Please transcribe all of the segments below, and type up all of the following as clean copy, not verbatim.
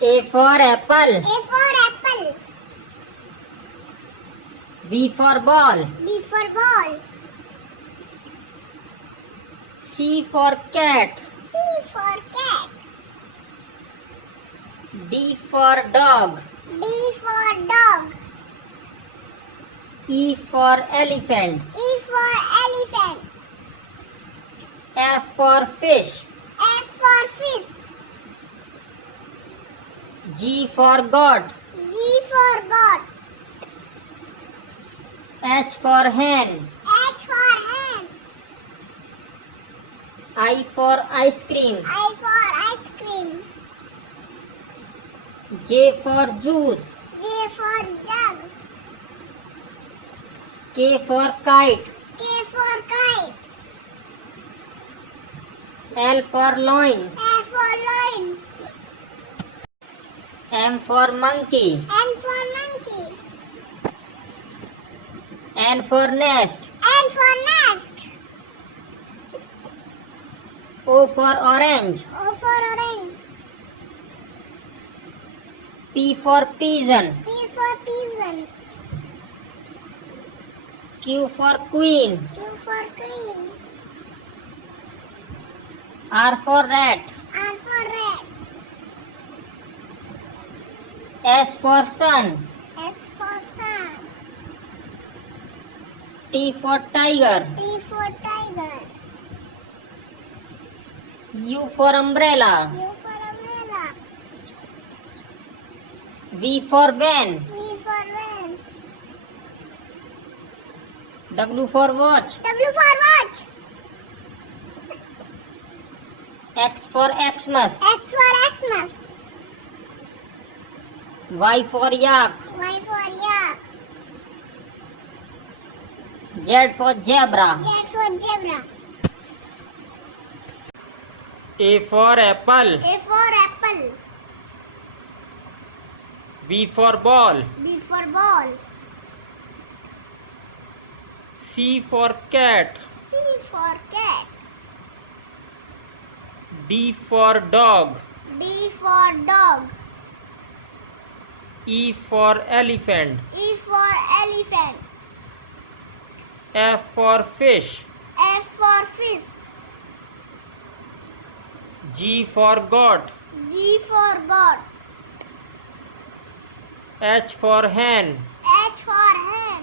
A for apple. A for apple. B for ball. B for ball. C for cat. C for cat. D for dog. D for dog. E for elephant. E for elephant. F for fish. F for fish. G for goat. G for goat. H for hen. H for hen. I for ice cream. I for ice cream. J for juice. J for jug. K for kite. K for kite. L for loin. L for lion. M for monkey. N for monkey. N for nest. N for nest. O for orange. O for orange. P for pigeon. P for pigeon. Q for queen. Q for queen. R for rat. R for rat. S for sun. S for sun. T for tiger. T for tiger. U for umbrella. U for umbrella. V for van. V for van. W for watch. W for watch. X for Xmas. X for Xmas. Y for yak. Y for yak. Z for zebra. Z for zebra. A for apple. A for apple. B for ball. B for ball. C for cat. C for cat. D for dog. D for dog. E for elephant. E for elephant. F for fish. F for fish. G for goat. G for goat. H for hen. H for hen.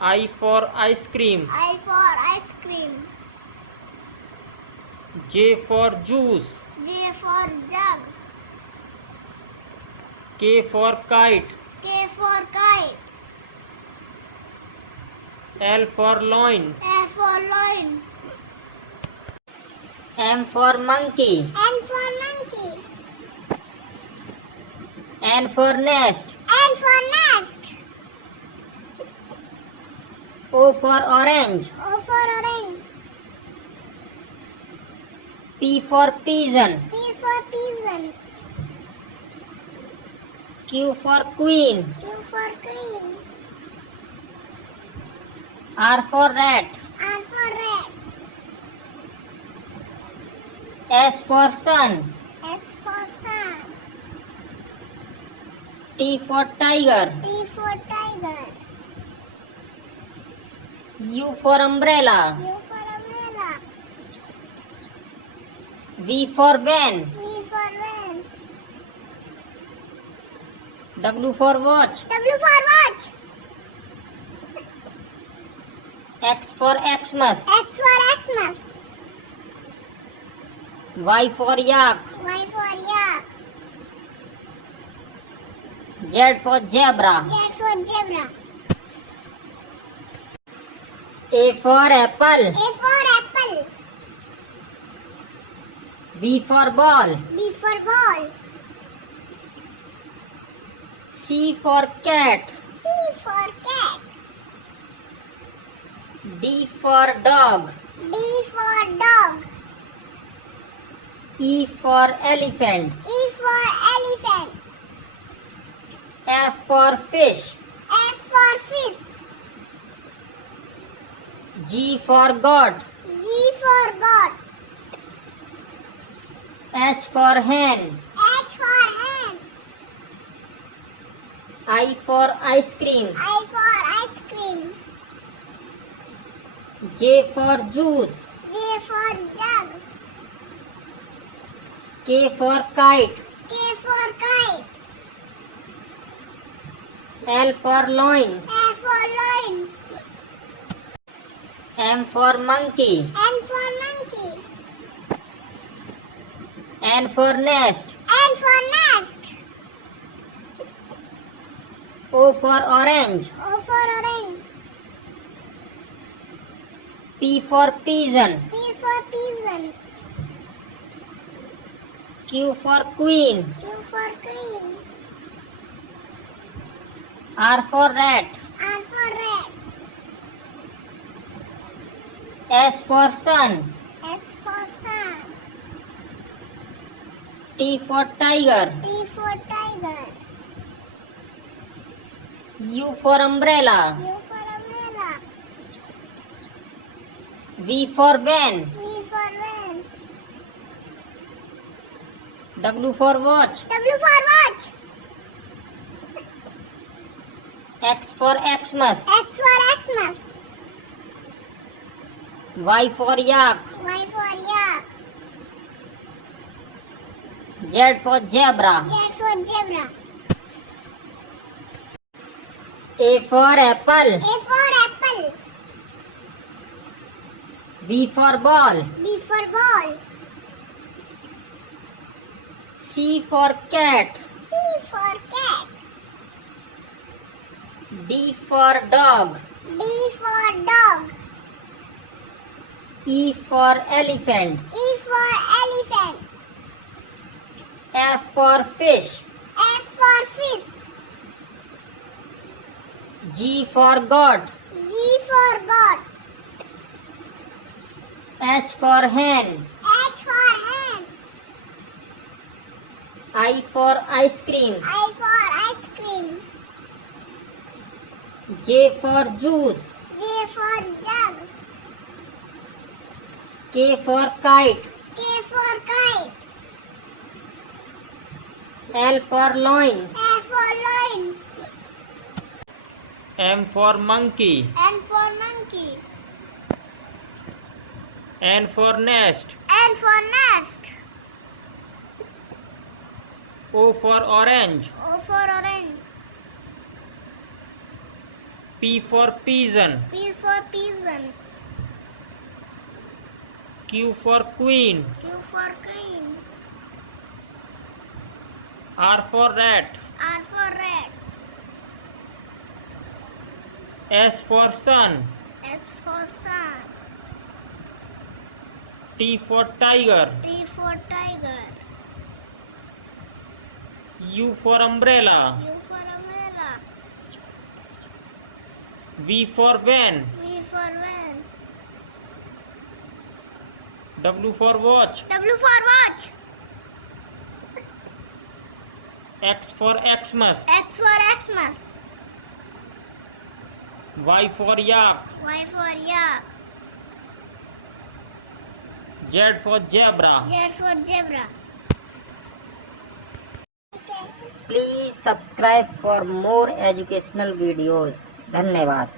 I for ice cream. I for ice cream. J for juice. J for jug. K for kite. K for kite. L for loin. L for lion. M for monkey. N for monkey. N for nest. N for nest. O for orange. O for orange. P for pigeon. P for pigeon. Q for queen. Q for queen. R for rat. R for rat. S for sun. S for sun. T for tiger. T for tiger. U for umbrella. U for umbrella. V for van. V for van. W for watch. W for watch. X for Xmas. X for Xmas. Y for yak. Y for yak. Z for zebra. Z for zebra. A for apple. A for apple. B for ball. B for ball. C for cat. C for cat. D for dog. D for dog. E for elephant. E for elephant. F for fish. F for fish. G for goat. G for goat. H for hen. H for hen. I for ice cream. I for ice cream. J for juice. J for jug. K for kite. K for kite. L for loin. L for loin. M for monkey. N for monkey. N for nest. N for nest. O for orange. O for orange. P for pigeon. P for pigeon. Q for queen. Q for queen. R for rat. R for rat. S for sun. S for sun. T for tiger. T for tiger. U for umbrella. U for umbrella. V for van. V for van. W for watch. W for watch. X for Xmas. X for Xmas. Y for yak. Y for yak. Z for zebra. Z for zebra. A for apple. A for apple. B for ball. B for ball. C for cat. C for cat. D for dog. D for dog. E for elephant. E for elephant. F for fish. F for fish. G for goat. G for goat. H for hen. H for hen. I for ice cream. I for ice cream. J for juice. J for jug. K for kite. K for kite. L for loin. L for loin. M for monkey. N for monkey. N for nest. N for nest. O for orange. O for orange. P for pigeon. P for pigeon. Q for queen. Q for queen. R for rat. R for rat. S for sun. S for sun. T for tiger. T for tiger. U for umbrella. U for umbrella. V for van. V for van. W for watch. W for watch. X for Xmas. X for Xmas. Y for yak. Y for yak. Z for zebra. Z for zebra. Please subscribe for more educational videos. धन्यवाद.